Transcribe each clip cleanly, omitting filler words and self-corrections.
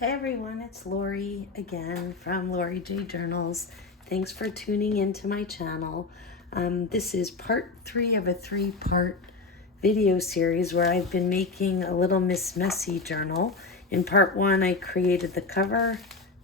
Hey everyone, it's Lori again from Lori J Journals. Thanks for tuning into my channel. This is part 3 of a 3-part video series where I've been making a little Miss Messy journal. In part 1, I created the cover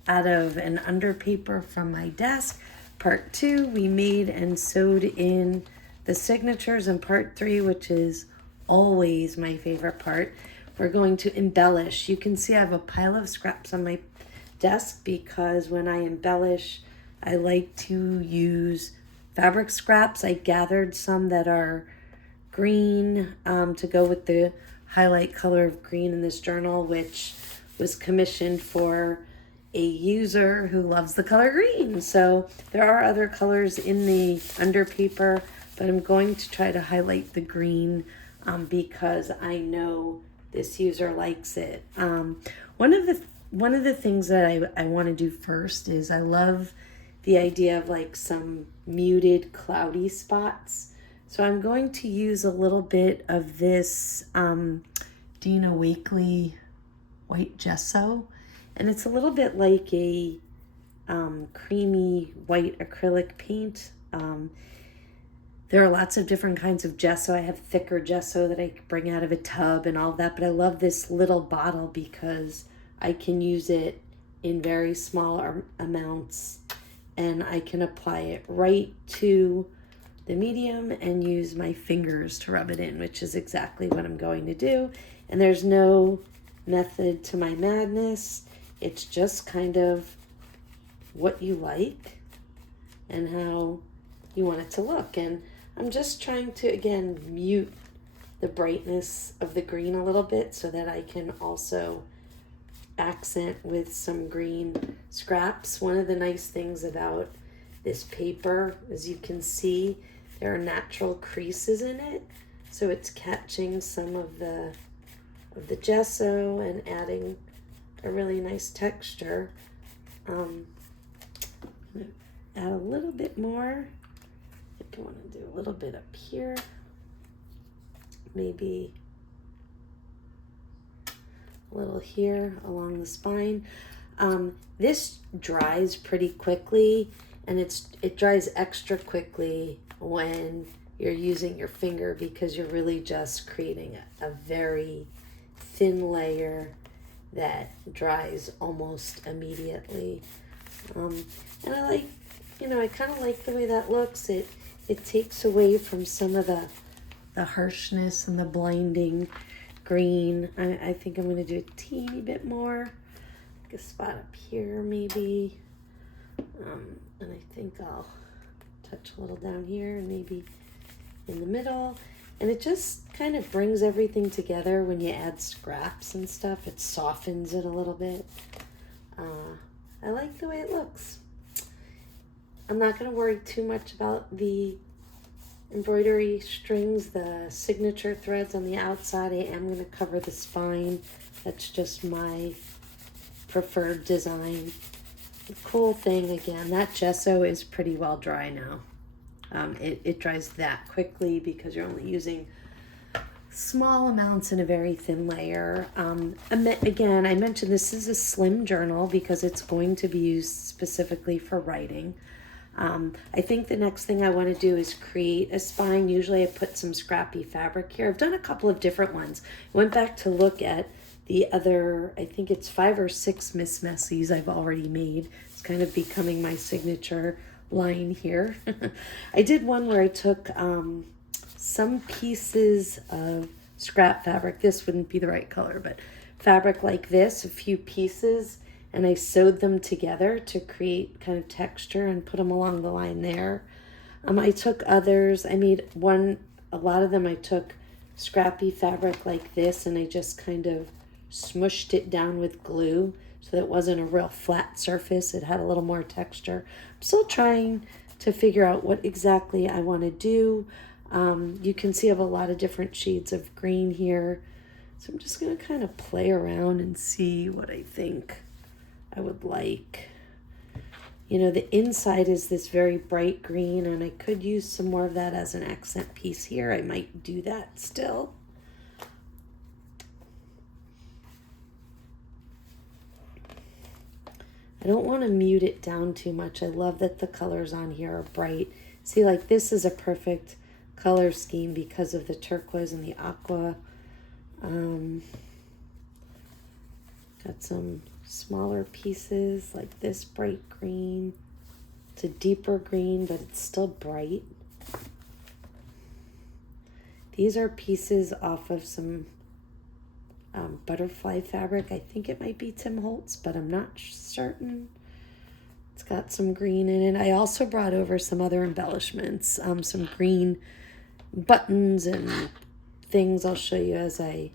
out of an underpaper from my desk. Part 2, we made and sewed in the signatures. And part 3, which is always my favorite part, we're going to embellish. You can see I have a pile of scraps on my desk because when I embellish, I like to use fabric scraps. I gathered some that are green to go with the highlight color of green in this journal, which was commissioned for a user who loves the color green. So there are other colors in the underpaper, but I'm going to try to highlight the green because I know this user likes it. One of the things that I want to do first is I love the idea of like some muted cloudy spots. So I'm going to use a little bit of this Dina Wakley white gesso, and it's a little bit like a creamy white acrylic paint. There are lots of different kinds of gesso. I have thicker gesso that I bring out of a tub and all of that, but I love this little bottle because I can use it in very small amounts and I can apply it right to the medium and use my fingers to rub it in, which is exactly what I'm going to do. And there's no method to my madness. It's just kind of what you like and how you want it to look. And I'm just trying to, again, mute the brightness of the green a little bit so that I can also accent with some green scraps. One of the nice things about this paper, as you can see, there are natural creases in it. So it's catching some of the gesso and adding a really nice texture. Add a little bit more. I want to do a little bit up here, maybe a little here along the spine. This dries pretty quickly, and it dries extra quickly when you're using your finger because you're really just creating a very thin layer that dries almost immediately. And I like, I kind of like the way that looks. It takes away from some of the harshness and the blinding green. I think I'm going to do a teeny bit more. Like a spot up here maybe. And I think I'll touch a little down here and maybe in the middle. And it just kind of brings everything together when you add scraps and stuff. It softens it a little bit. I like the way it looks. I'm not going to worry too much about the embroidery strings, the signature threads on the outside. I am going to cover the spine. That's just my preferred design. The cool thing, again, that gesso is pretty well dry now. It dries that quickly because you're only using small amounts in a very thin layer. Again, I mentioned this is a slim journal because it's going to be used specifically for writing. I think the next thing I want to do is create a spine. Usually I put some scrappy fabric here. I've done a couple of different ones. I went back to look at the other, I think it's 5 or 6 Miss Messies I've already made. It's kind of becoming my signature line here. I did one where I took some pieces of scrap fabric. This wouldn't be the right color, but fabric like this, a few pieces, and I sewed them together to create kind of texture and put them along the line there. I took others. I made a lot of them I took scrappy fabric like this and I just kind of smushed it down with glue so that it wasn't a real flat surface. It had a little more texture. I'm still trying to figure out what exactly I want to do. You can see I have a lot of different shades of green here. So I'm just going to kind of play around and see what I think I would like. The inside is this very bright green, and I could use some more of that as an accent piece here. I might do that still. I don't want to mute it down too much. I love that the colors on here are bright. See, like this is a perfect color scheme because of the turquoise and the aqua. Got some smaller pieces like this bright green. It's a deeper green, but it's still bright. These are pieces off of some butterfly fabric. I think it might be Tim Holtz, but I'm not certain. It's got some green in it. I also brought over some other embellishments, some green buttons and things I'll show you as I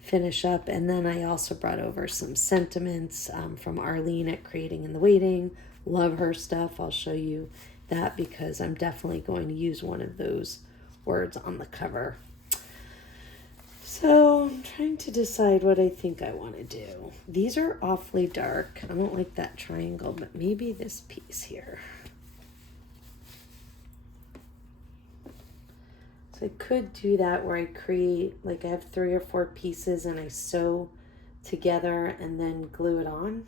finish up. And then I also brought over some sentiments from Arlene at Creating in the Waiting. Love her stuff. I'll show you that because I'm definitely going to use one of those words on the cover. So I'm trying to decide what I think I want to do. These are awfully dark. I don't like that triangle, but maybe this piece here. So I could do that where I create, like I have 3 or 4 pieces and I sew together and then glue it on.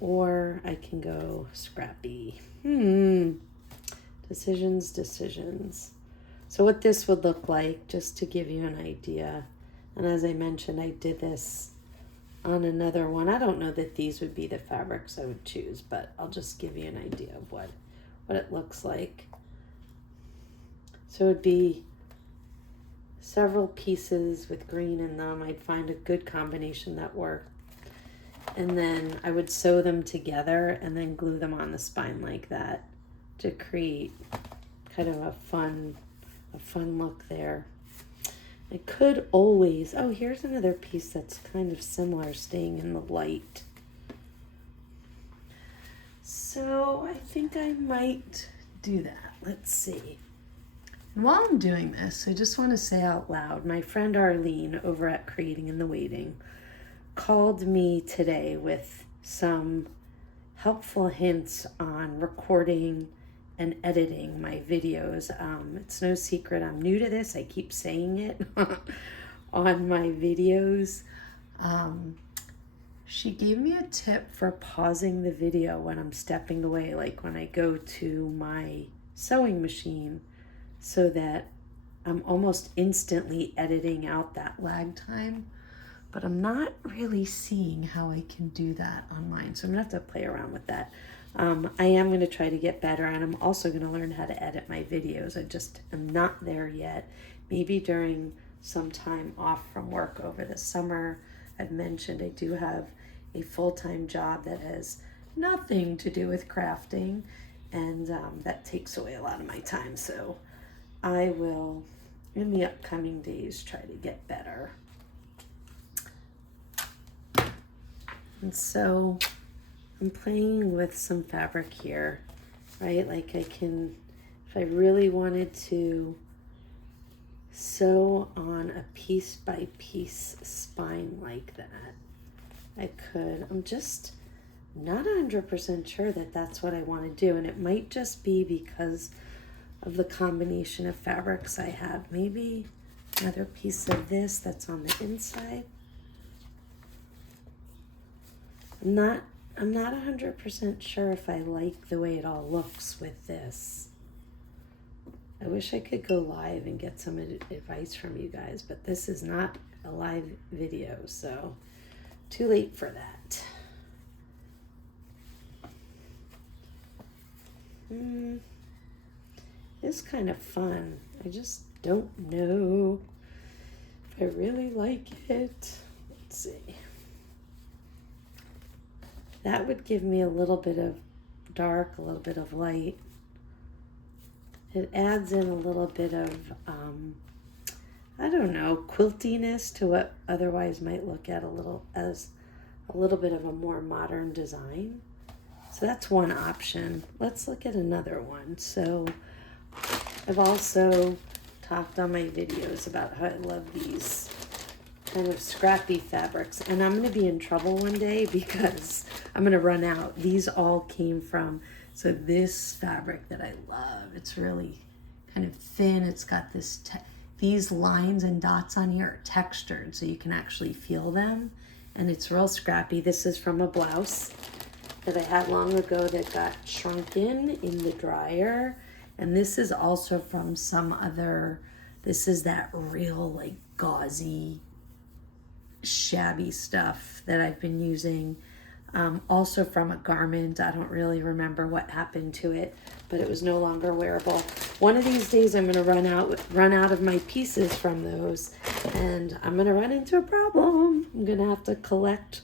Or I can go scrappy. Decisions. So what this would look like, just to give you an idea, and as I mentioned, I did this on another one. I don't know that these would be the fabrics I would choose, but I'll just give you an idea of what it looks like. So it would be several pieces with green in them. I'd find a good combination that worked. And then I would sew them together and then glue them on the spine like that to create kind of a fun look there. I could always, oh, here's another piece that's kind of similar, staying in the light. So I think I might do that. Let's see. And while I'm doing this, I just want to say out loud, my friend Arlene over at Creating in the Waiting called me today with some helpful hints on recording and editing my videos. It's no secret I'm new to this. I keep saying it on my videos. She gave me a tip for pausing the video when I'm stepping away, like when I go to my sewing machine, so that I'm almost instantly editing out that lag time. But I'm not really seeing how I can do that on mine. So I'm gonna have to play around with that. I am gonna try to get better, and I'm also gonna learn how to edit my videos. I just am not there yet. Maybe during some time off from work over the summer. I've mentioned I do have a full-time job that has nothing to do with crafting, and that takes away a lot of my time. So I will, in the upcoming days, try to get better. And so I'm playing with some fabric here, right? Like I can, if I really wanted to sew on a piece by piece spine like that, I could. I'm just not 100% sure that that's what I want to do. And it might just be because of the combination of fabrics I have. Maybe another piece of this that's on the inside. I'm not 100% sure if I like the way it all looks with this. I wish I could go live and get some advice from you guys, but this is not a live video, so too late for that. It's kind of fun. I just don't know if I really like it. Let's see. That would give me a little bit of dark, a little bit of light. It adds in a little bit of, I don't know, quiltiness to what otherwise might look at as a little bit of a more modern design. So that's one option. Let's look at another one. So I've also talked on my videos about how I love these kind of scrappy fabrics, and I'm going to be in trouble one day because I'm going to run out. These all came from, so this fabric that I love, it's really kind of thin. It's got this, these lines and dots on here are textured, so you can actually feel them. and it's real scrappy. This is from a blouse that I had long ago that got shrunken in the dryer. And this is also from some other, this is that real like gauzy, shabby stuff that I've been using. Also from a garment. I don't really remember what happened to it, but it was no longer wearable. One of these days I'm going to run out of my pieces from those, and I'm going to run into a problem. I'm going to have to collect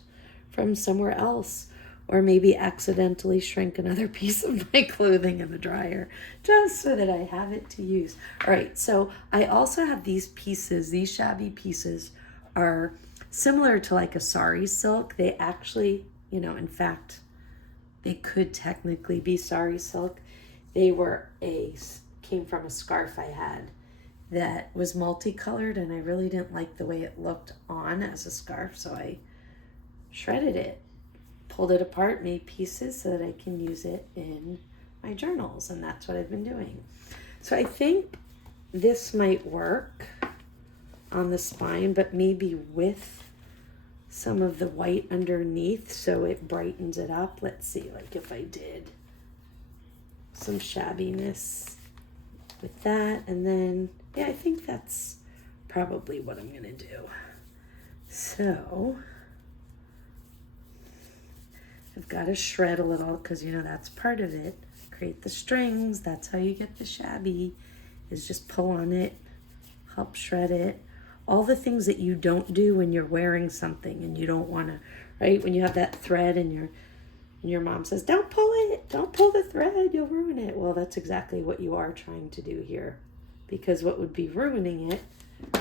from somewhere else, or maybe accidentally shrink another piece of my clothing in the dryer just so that I have it to use. All right, so I also have these pieces. These shabby pieces are similar to like a sari silk. They actually, you know, in fact, they could technically be sari silk. They came from a scarf I had that was multicolored, and I really didn't like the way it looked on as a scarf, so I shredded it, pulled it apart, made pieces so that I can use it in my journals, and that's what I've been doing. So I think this might work on the spine, but maybe with some of the white underneath so it brightens it up. Let's see, like if I did some shabbiness with that, and then, yeah, I think that's probably what I'm gonna do. So I've got to shred a little because, you know, that's part of it. Create the strings. That's how you get the shabby, is just pull on it, help shred it. All the things that you don't do when you're wearing something and you don't want to, right? When you have that thread and your mom says, don't pull it, don't pull the thread, you'll ruin it. Well, that's exactly what you are trying to do here, because what would be ruining it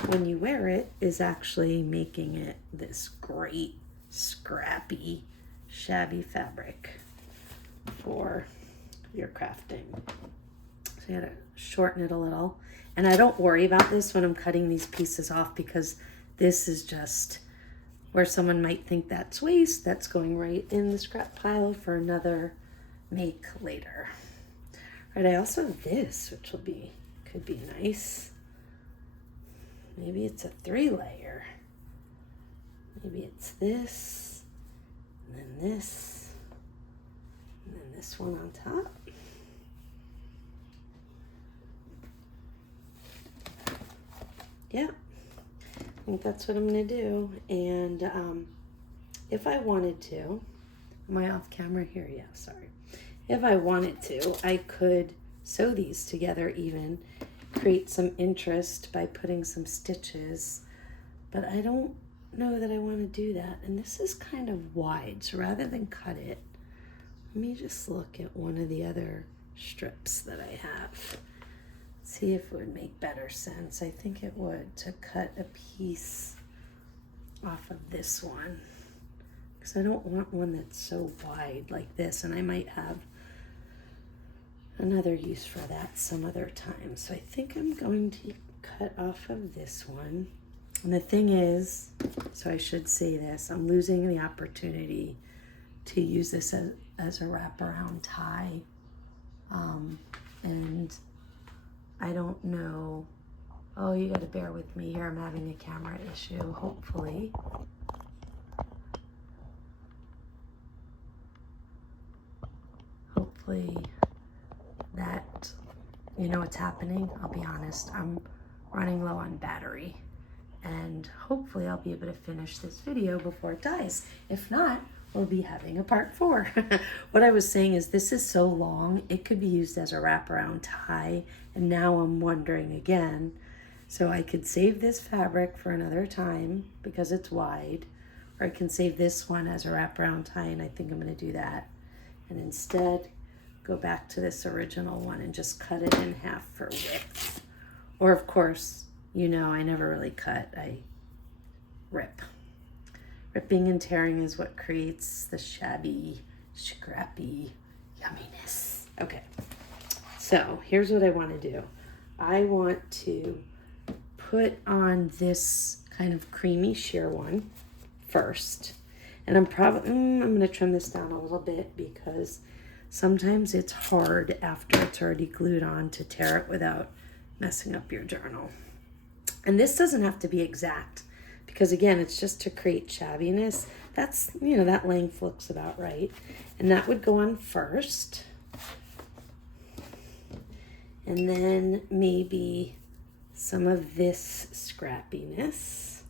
when you wear it is actually making it this great, scrappy, shabby fabric for your crafting. So you gotta shorten it a little. And I don't worry about this when I'm cutting these pieces off, because this is just where someone might think that's waste. That's going right in the scrap pile for another make later. All right, I also have this, which could be nice. Maybe it's a 3-layer. Maybe it's this, and then this, and then this one on top. Yeah, I think that's what I'm going to do. And if I wanted to, am I off camera here? Yeah, sorry. If I wanted to, I could sew these together even, create some interest by putting some stitches, but I don't know that I want to do that. And this is kind of wide, so rather than cut it, let me just look at one of the other strips that I have. See if it would make better sense. I think it would, to cut a piece off of this one, because I don't want one that's so wide like this, and I might have another use for that some other time. So I think I'm going to cut off of this one. And the thing is, so I should say this, I'm losing the opportunity to use this as a wraparound tie. And I don't know. Oh, you gotta bear with me here. I'm having a camera issue. Hopefully that, you know what's happening. I'll be honest, I'm running low on battery, and hopefully I'll be able to finish this video before it dies. If not, we'll be having a part 4. What I was saying is, this is so long, it could be used as a wraparound tie, and now I'm wondering again, so I could save this fabric for another time because it's wide, or I can save this one as a wraparound tie, and I think I'm going to do that, and instead go back to this original one and just cut it in half for width. Or of course, you know, I never really cut, I rip. Ripping and tearing is what creates the shabby, scrappy yumminess. Okay, so here's what I want to do. I want to put on this kind of creamy sheer one first. And I'm going to trim this down a little bit, because sometimes it's hard after it's already glued on to tear it without messing up your journal. And this doesn't have to be exact. because again, it's just to create shabbiness. That's, you know, that length looks about right. And that would go on first. And then maybe some of this scrappiness.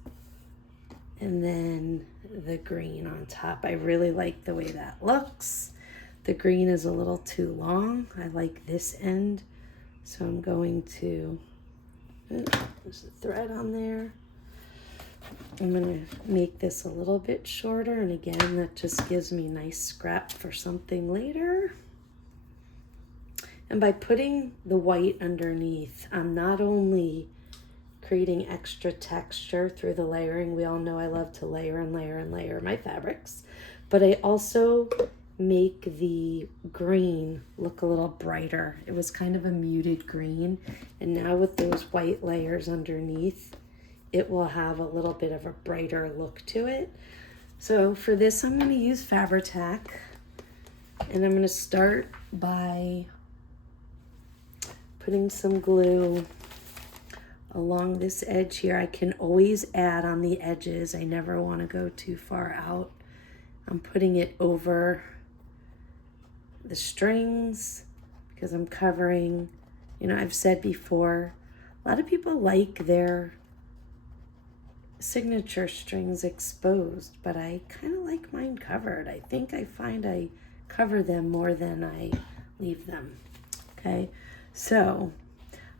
And then the green on top. I really like the way that looks. The green is a little too long. I like this end. So I'm going to, there's a thread on there. I'm going to make this a little bit shorter, and again, that just gives me nice scrap for something later. And by putting the white underneath, I'm not only creating extra texture through the layering. We all know I love to layer and layer and layer my fabrics, but I also make the green look a little brighter. It was kind of a muted green, and now with those white layers underneath, it will have a little bit of a brighter look to it. So for this, I'm going to use Fabri-Tac, and I'm going to start by putting some glue along this edge here. I can always add on the edges. I never want to go too far out. I'm putting it over the strings because I'm covering, you know, I've said before, a lot of people like their signature strings exposed, but I kind of like mine covered. I think I find I cover them more than I leave them. Okay, so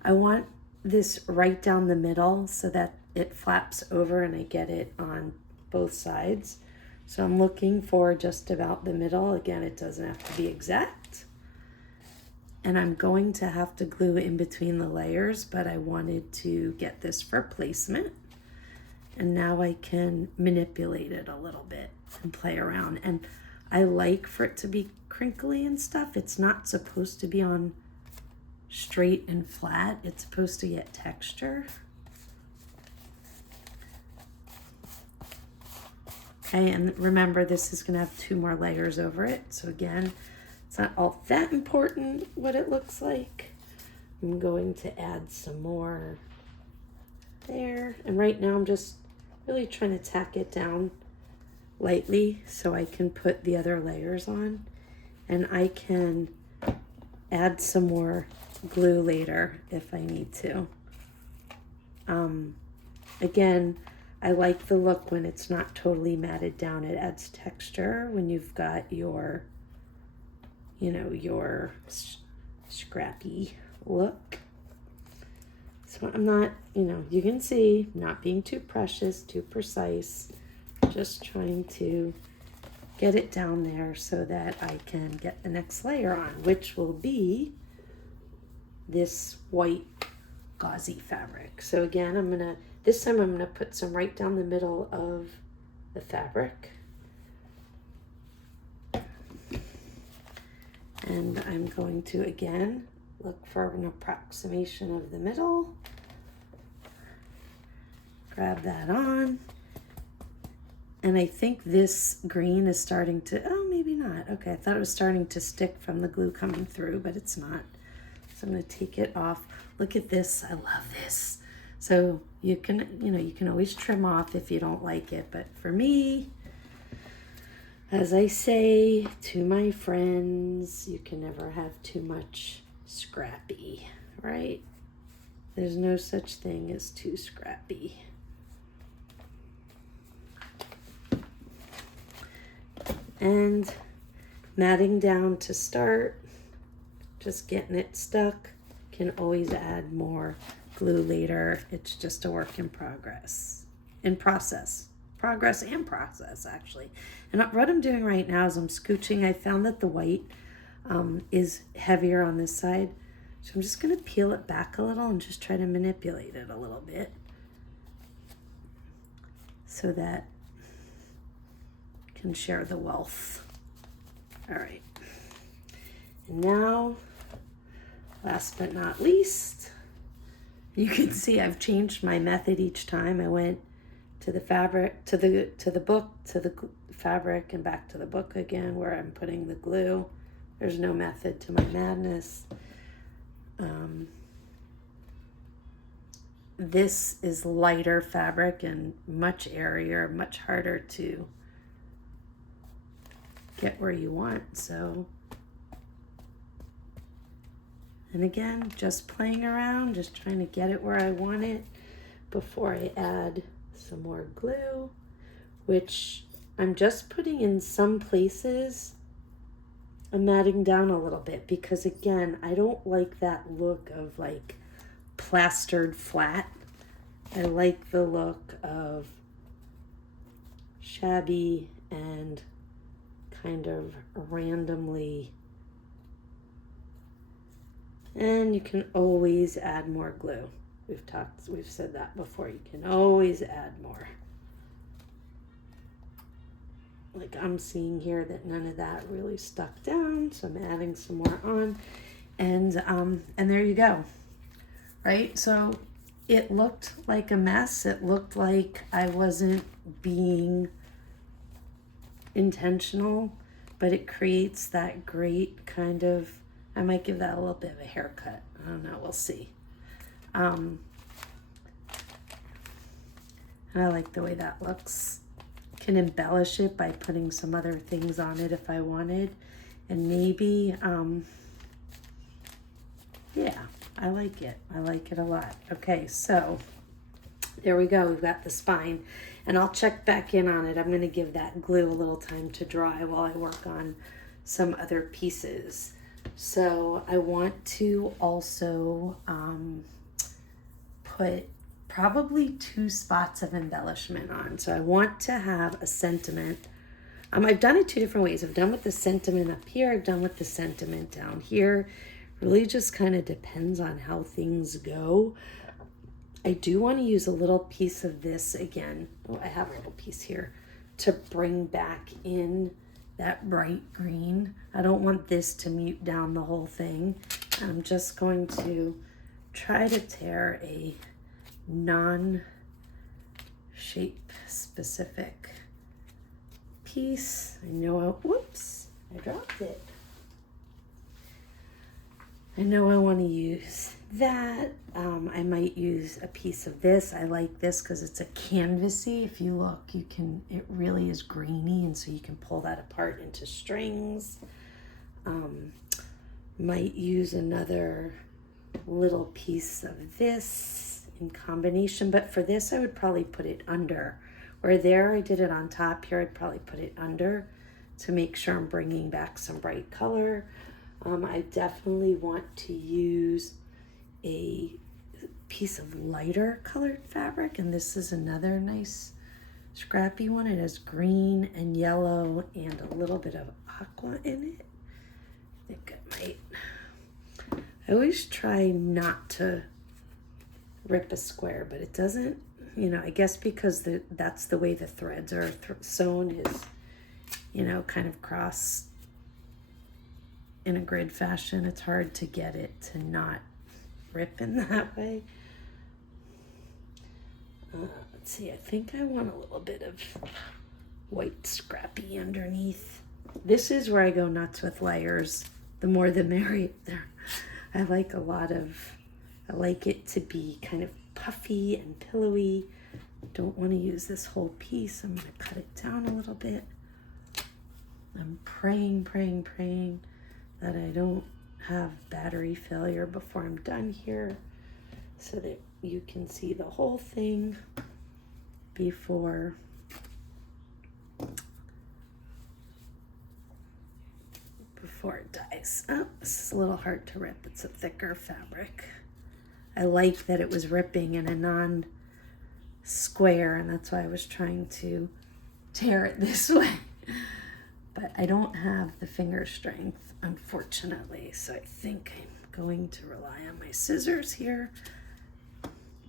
I want this right down the middle so that it flaps over and I get it on both sides. So I'm looking for just about the middle. Again, it doesn't have to be exact. And I'm going to have to glue in between the layers, but I wanted to get this for placement. And now I can manipulate it a little bit and play around. And I like for it to be crinkly and stuff. It's not supposed to be on straight and flat. It's supposed to get texture. Okay, and remember, this is gonna have 2 more layers over it. So again, it's not all that important what it looks like. I'm going to add some more there. And right now I'm just really trying to tack it down lightly so I can put the other layers on. And I can add some more glue later if I need to. Again, I like the look when it's not totally matted down. It adds texture when you've got your, you know, your scrappy look. So I'm not, you know, you can see, not being too precious, too precise, just trying to get it down there so that I can get the next layer on, which will be this white gauzy fabric. So again, this time I'm gonna put some right down the middle of the fabric. And I'm going to, again, look for an approximation of the middle. Grab that on. And I think this green is starting to, oh, maybe not. Okay, I thought it was starting to stick from the glue coming through, but it's not. So I'm gonna take it off. Look at this, I love this. So you can, you know, you can always trim off if you don't like it, but for me, as I say to my friends, you can never have too much scrappy, right? There's no such thing as too scrappy. And matting down to start, just getting it stuck. Can always add more glue later. It's just a work in progress. Progress and process, actually. And what I'm doing right now is I'm scooching. I found that the white is heavier on this side. So I'm just going to peel it back a little and just try to manipulate it a little bit so that I can share the wealth. All right. And now, last but not least, you can see I've changed my method each time. I went to the fabric, to the book, to the fabric, and back to the book again where I'm putting the glue. There's no method to my madness. this is lighter fabric and much airier, much harder to get where you want. So, and again, just playing around, just trying to get it where I want it before I add some more glue, which I'm just putting in some places. I'm matting down a little bit because, again, I don't like that look of like plastered flat. I like the look of shabby and kind of randomly. And you can always add more glue. We've said that before. You can always add more. Like I'm seeing here that none of that really stuck down, so I'm adding some more on, and there you go. Right? So it looked like a mess. It looked like I wasn't being intentional, but it creates that great kind of, I might give that a little bit of a haircut. I don't know, we'll see. And I like the way that looks. Can embellish it by putting some other things on it if I wanted. And maybe, yeah, I like it. I like it a lot. Okay, so there we go. We've got the spine. And I'll check back in on it. I'm going to give that glue a little time to dry while I work on some other pieces. So I want to also put probably 2 spots of embellishment on. So I want to have a sentiment. I've done it 2 different ways. I've done with the sentiment up here. I've done with the sentiment down here. Really just kind of depends on how things go. I do want to use a little piece of this again. Oh, I have a little piece here to bring back in that bright green. I don't want this to mute down the whole thing. I'm just going to try to tear a non-shape specific piece. I know whoops, I dropped it. I know I want to use that. I might use a piece of this. I like this because it's a canvasy. If you look, it really is greeny, and so you can pull that apart into strings. Might use another little piece of this in combination, but for this I would probably put it under. Where there I did it on top, here I'd probably put it under to make sure I'm bringing back some bright color. I definitely want to use a piece of lighter colored fabric, and this is another nice scrappy one. It has green and yellow and a little bit of aqua in it. I think I might. I always try not to rip a square, but it doesn't, I guess because that's the way the threads are sewn is, kind of cross in a grid fashion. It's hard to get it to not rip in that way. Let's see, I think I want a little bit of white scrappy underneath. This is where I go nuts with layers. The more the merrier. I like it to be kind of puffy and pillowy. Don't want to use this whole piece. I'm going to cut it down a little bit. I'm praying that I don't have battery failure before I'm done here, so that you can see the whole thing before it dies. Oh, this is a little hard to rip. It's a thicker fabric. I like that it was ripping in a non-square, and that's why I was trying to tear it this way. But I don't have the finger strength, unfortunately, so I think I'm going to rely on my scissors here.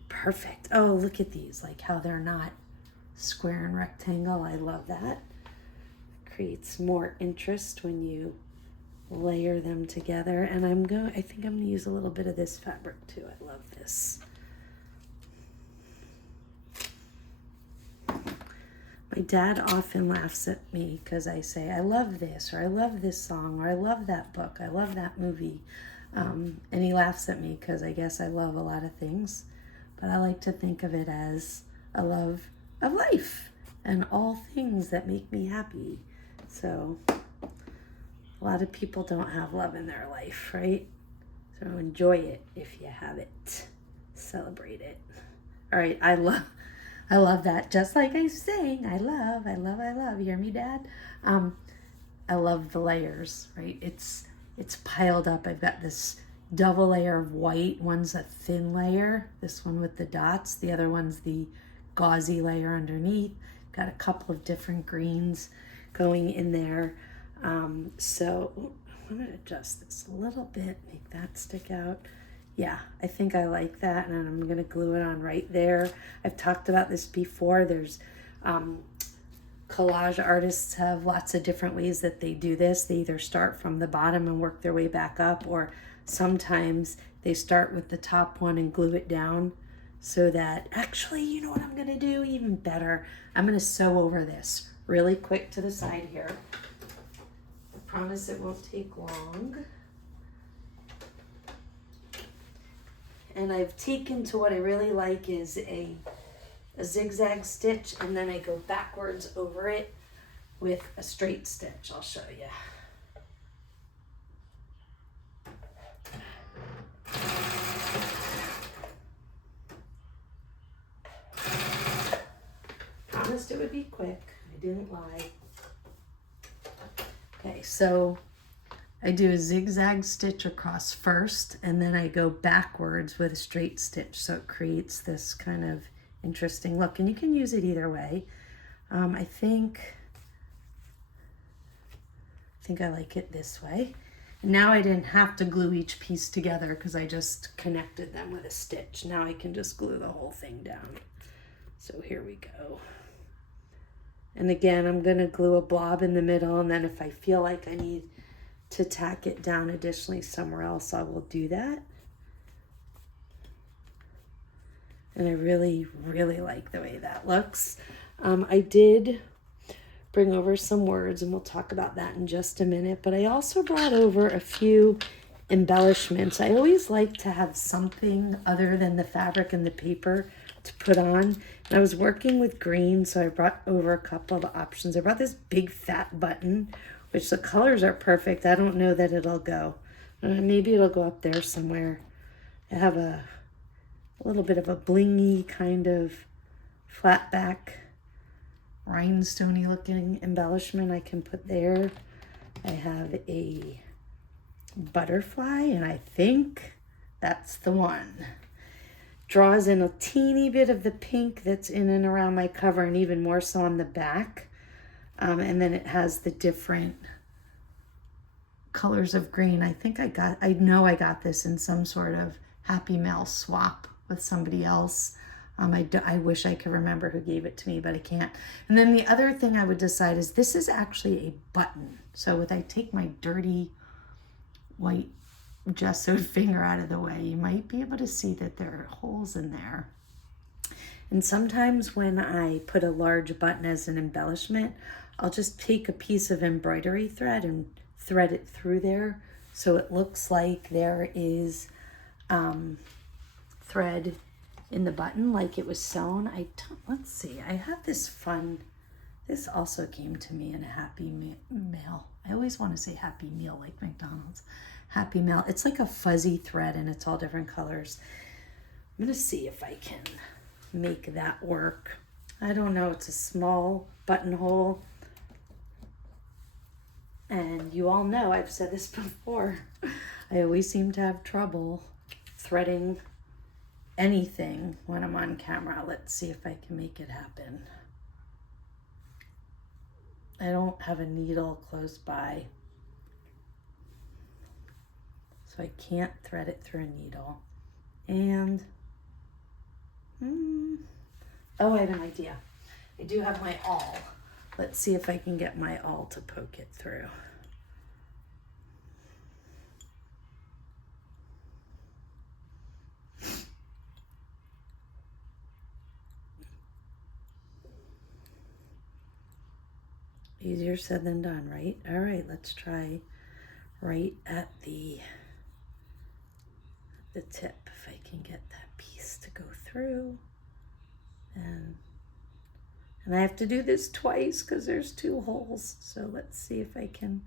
Perfect. Oh, look at these, like how they're not square and rectangle. I love that. It creates more interest when you layer them together. And I think I'm going to use a little bit of this fabric too. I love this. My dad often laughs at me because I say, I love this, or I love this song, or I love that book, I love that movie. And he laughs at me because I guess I love a lot of things. but I like to think of it as a love of life and all things that make me happy. So a lot of people don't have love in their life, right? So enjoy it if you have it. Celebrate it. All right, I love that. Just like I was saying, I love. You hear me, Dad? I love the layers, right? It's piled up. I've got this double layer of white. One's a thin layer, this one with the dots. The other one's the gauzy layer underneath. Got a couple of different greens going in there. So I'm gonna adjust this a little bit, make that stick out. Yeah, I think I like that, and I'm gonna glue it on right there. I've talked about this before. There's collage artists have lots of different ways that they do this. They either start from the bottom and work their way back up, or sometimes they start with the top one and glue it down so that, actually, you know what I'm gonna do? Even better, I'm gonna sew over this really quick to the side here. I promise it won't take long. And I've taken to what I really like is a zigzag stitch, and then I go backwards over it with a straight stitch. I'll show you. Promised it would be quick. I didn't lie. Okay, so I do a zigzag stitch across first, and then I go backwards with a straight stitch, so it creates this kind of interesting look, and you can use it either way. I think I like it this way. And now I didn't have to glue each piece together because I just connected them with a stitch. Now I can just glue the whole thing down. So here we go. And again, I'm gonna glue a blob in the middle, and then if I feel like I need to tack it down additionally somewhere else, I will do that. And I really, really like the way that looks. I did bring over some words, and we'll talk about that in just a minute, but I also brought over a few embellishments. I always like to have something other than the fabric and the paper to put on. And I was working with green, so I brought over a couple of options. I brought this big fat button, which the colors are perfect. I don't know that it'll go. Maybe it'll go up there somewhere. I have a little bit of a blingy kind of flat back, rhinestoney looking embellishment I can put there. I have a butterfly, and I think that's the one. Draws in a teeny bit of the pink that's in and around my cover, and even more so on the back. And then it has the different colors of green. I know I got this in some sort of Happy Mail swap with somebody else. I wish I could remember who gave it to me, but I can't. And then the other thing I would decide is this is actually a button. So if I take my dirty white gessoed finger out of the way, you might be able to see that there are holes in there. And sometimes when I put a large button as an embellishment, I'll just take a piece of embroidery thread and thread it through there so it looks like there is thread in the button like it was sewn. Let's see, I have this also came to me in a Happy Mail. I always want to say Happy Meal like McDonald's. Happy Mail. It's like a fuzzy thread and it's all different colors. I'm going to see if I can make that work. I don't know, it's a small buttonhole. And you all know, I've said this before, I always seem to have trouble threading anything when I'm on camera. Let's see if I can make it happen. I don't have a needle close by, so I can't thread it through a needle. And, oh, I have an idea. I do have my awl. Let's see if I can get my awl to poke it through. Easier said than done, right? All right, let's try right at the the tip, if I can get that piece to go through. And I have to do this twice because there's 2 holes. So let's see if I can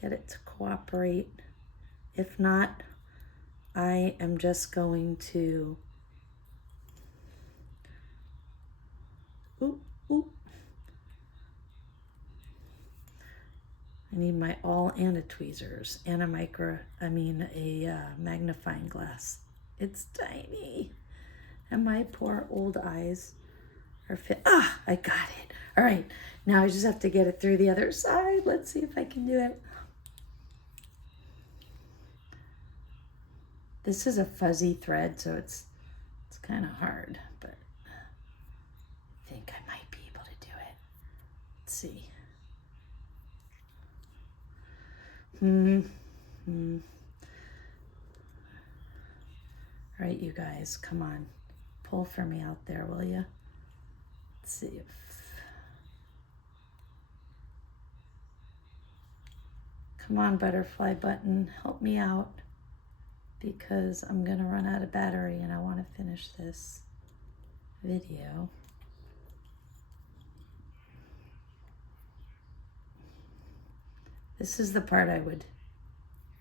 get it to cooperate. If not, I am just going to, oop, oop. I need my awl and a tweezers and a magnifying glass. It's tiny. And my poor old eyes are I got it. All right, now I just have to get it through the other side. Let's see if I can do it. This is a fuzzy thread, so it's kind of hard, but I think I might be able to do it. Let's see. All right, you guys, come on. Pull for me out there, will you? Let's see if... Come on, butterfly button, help me out, because I'm gonna run out of battery and I want to finish this video. This is the part I would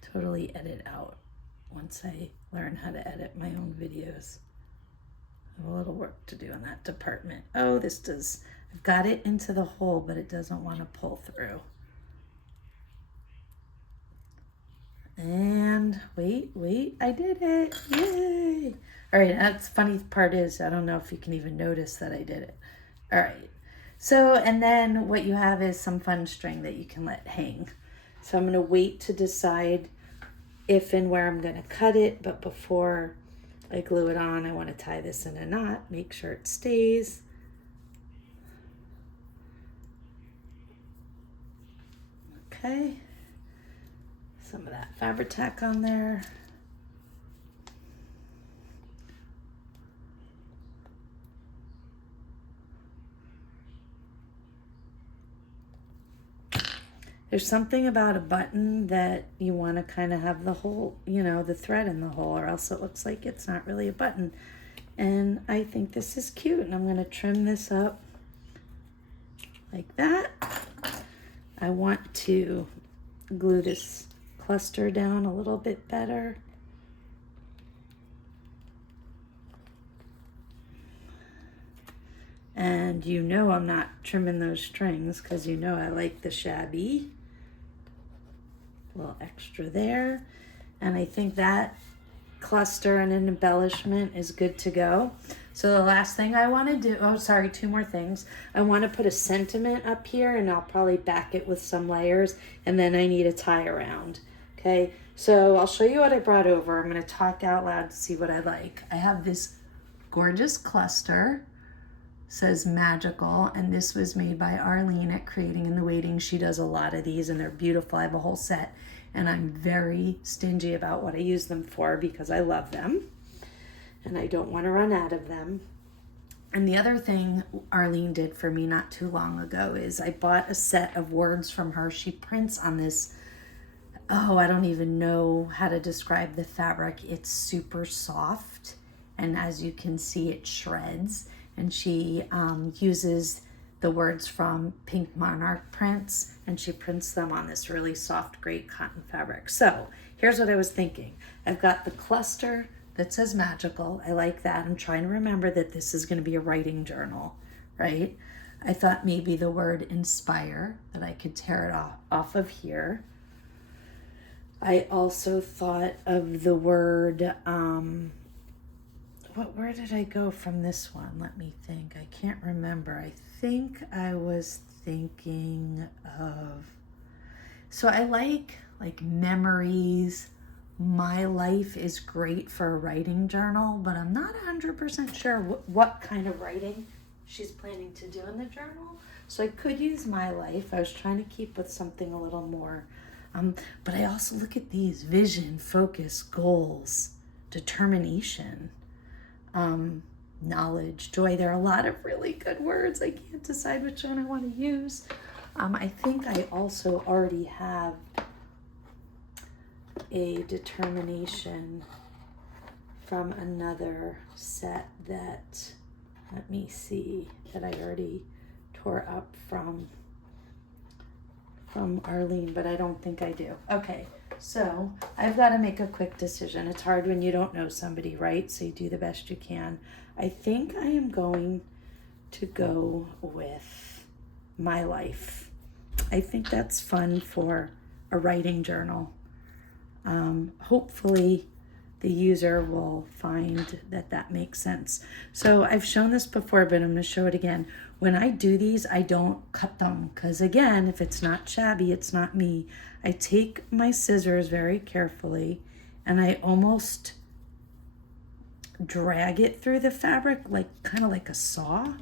totally edit out once I learn how to edit my own videos. I have a little work to do in that department. Oh, I've got it into the hole, but it doesn't want to pull through. And wait, I did it, yay. All right, that's funny part is, I don't know if you can even notice that I did it. All right, so, and then what you have is some fun string that you can let hang. So I'm gonna wait to decide if and where I'm gonna cut it, but before I glue it on, I wanna tie this in a knot, make sure it stays. Okay. Some of that fabric tack on there. There's something about a button that you want to kind of have the hole, the thread in the hole, or else it looks like it's not really a button. And I think this is cute, and I'm going to trim this up like that. I want to glue this cluster down a little bit better. And I'm not trimming those strings because I like the shabby. A little extra there. And I think that cluster and an embellishment is good to go. So the last thing I want to do, 2 more things. I want to put a sentiment up here, and I'll probably back it with some layers, and then I need a tie around. Okay, so I'll show you what I brought over. I'm going to talk out loud to see what I like. I have this gorgeous cluster, says magical, and this was made by Arlene at Creating in the Waiting. She does a lot of these and they're beautiful. I have a whole set, and I'm very stingy about what I use them for because I love them and I don't want to run out of them. And the other thing Arlene did for me not too long ago is I bought a set of words from her. She prints on this, I don't even know how to describe the fabric. It's super soft, and as you can see, it shreds. And she uses the words from Pink Monarch prints, and she prints them on this really soft, great cotton fabric. So here's what I was thinking. I've got the cluster that says magical. I like that. I'm trying to remember that this is going to be a writing journal, right? I thought maybe the word inspire, that I could tear it off of here. I also thought of the word, where did I go from this one? Let me think. I can't remember. I think I was thinking of, so I like memories. My life is great for a writing journal, but I'm not 100% sure what kind of writing she's planning to do in the journal. So I could use my life. I was trying to keep with something a little more, but I also look at these: vision, focus, goals, determination, knowledge, joy. There are a lot of really good words. I can't decide which one I want to use. I think I also already have a determination from another set that, let me see, that I already tore up from Arlene, but I don't think I do. Okay, so I've got to make a quick decision. It's hard when you don't know somebody, right? So you do the best you can. I think I am going to go with my life. I think that's fun for a writing journal. Hopefully the user will find that that makes sense. So I've shown this before, but I'm going to show it again. When I do these, I don't cut them because, again, if it's not shabby, it's not me. I take my scissors very carefully and I almost drag it through the fabric, like kind of like a saw.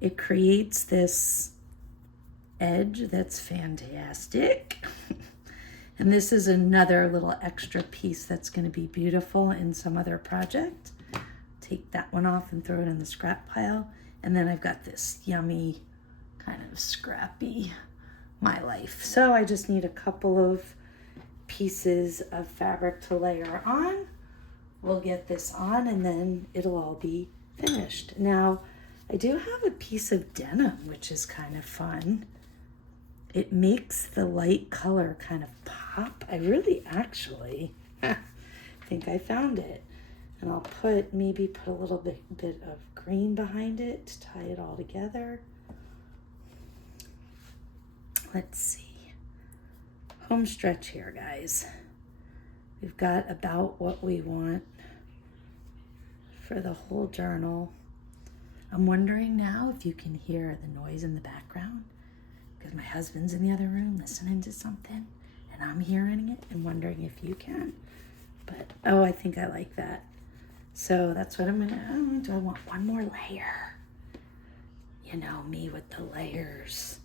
It creates this edge that's fantastic. And this is another little extra piece that's going to be beautiful in some other project. Take that one off and throw it in the scrap pile. And then I've got this yummy, kind of scrappy My Life. So I just need a couple of pieces of fabric to layer on. We'll get this on and then it'll all be finished. Now, I do have a piece of denim, which is kind of fun. It makes the light color kind of pop. I really actually think I found it. And I'll maybe put a little bit of green behind it to tie it all together. Let's see. Home stretch here, guys. We've got about what we want for the whole journal. I'm wondering now if you can hear the noise in the background, because my husband's in the other room listening to something and I'm hearing it and wondering if you can. But, oh, I think I like that. So that's what I'm gonna, do I want one more layer? You know, me with the layers.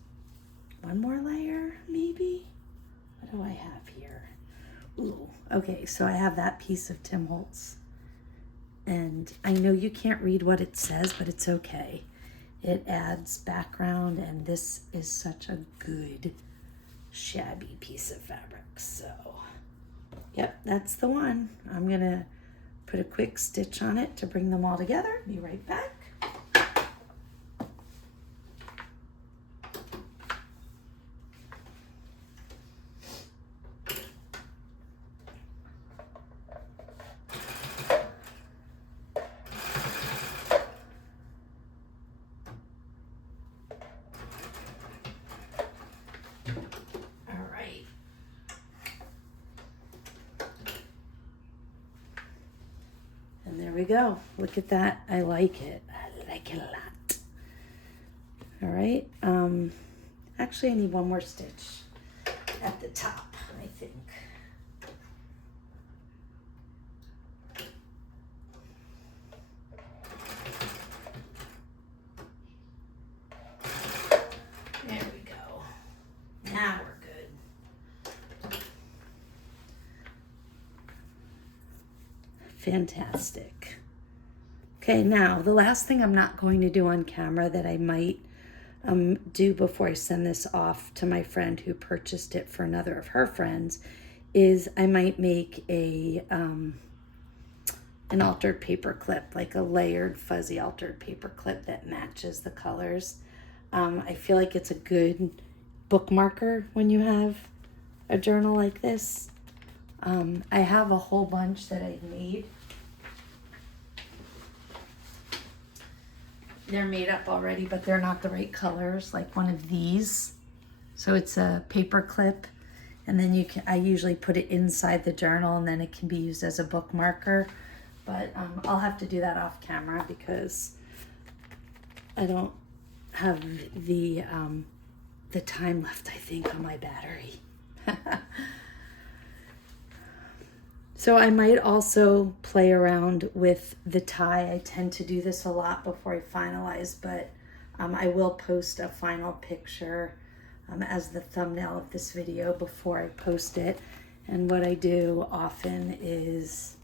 One more layer, maybe? What do I have here? Ooh, okay, so I have that piece of Tim Holtz. And I know you can't read what it says, but it's okay. It adds background, and this is such a good shabby piece of fabric. So, yep, that's the one. I'm gonna put a quick stitch on it to bring them all together. Be right back. There we go. Look at that. I like it. I like it a lot. All right. Actually, I need one more stitch at the top, I think. There we go. Now we're good. Fantastic. Okay, now the last thing I'm not going to do on camera that I might do before I send this off to my friend who purchased it for another of her friends is I might make a an altered paper clip, like a layered fuzzy altered paper clip that matches the colors. I feel like it's a good bookmarker when you have a journal like this. I have a whole bunch that I've made. They're made up already, but they're not the right colors, like one of these. So it's a paper clip, and then I usually put it inside the journal, and then it can be used as a bookmarker. But I'll have to do that off camera because I don't have the time left, I think, on my battery. So I might also play around with the tie. I tend to do this a lot before I finalize, but I will post a final picture as the thumbnail of this video before I post it. And what I do often is,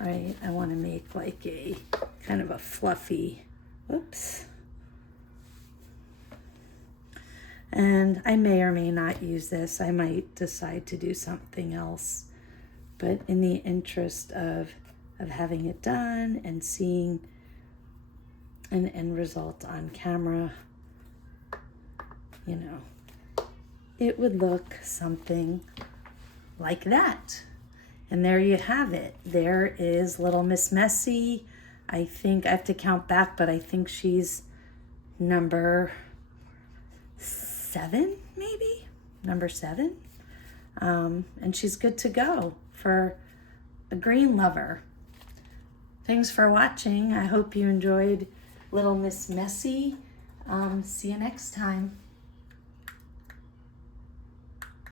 I want to make like a kind of a fluffy, whoops. And I may or may not use this. I might decide to do something else But in the interest of having it done and seeing an end result on camera, you know, it would look something like that. And there you have it. There is little Miss Messy. I think I have to count back, but I think she's number 7, maybe? Number 7. And she's good to go for a green lover. Thanks for watching. I hope you enjoyed Little Miss Messy. See you next time.